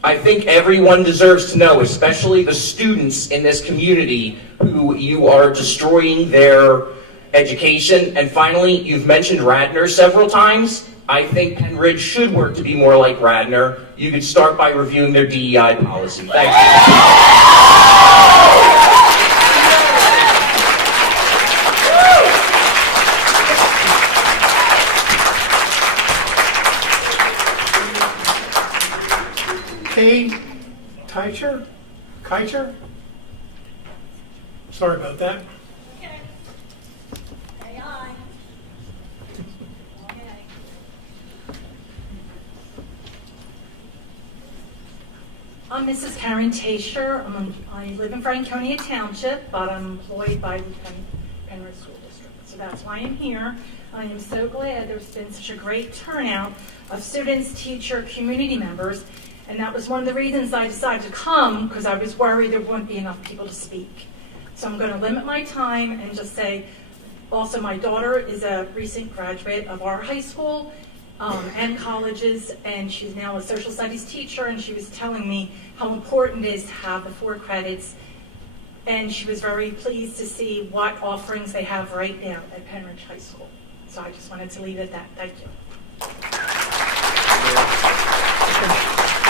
I think everyone deserves to know, especially the students in this community who you are destroying their education. And finally, you've mentioned Radnor several times. I think Pennridge should work to be more like Radnor. You could start by reviewing their DEI policy. Thank you. Kay Keicher? Sorry about that. I'm Mrs. Karen Tasher. I live in Franconia Township, but I'm employed by the Pennridge School District. So that's why I'm here. I am so glad there's been such a great turnout of students, teacher, community members, and that was one of the reasons I decided to come, because I was worried there wouldn't be enough people to speak. So I'm going to limit my time and just say, also my daughter is a recent graduate of our high school and colleges, and she's now a social studies teacher, and she was telling me how important it is to have the 4 credits, and she was very pleased to see what offerings they have right now at Pennridge High School. So I just wanted to leave it at that. Thank you.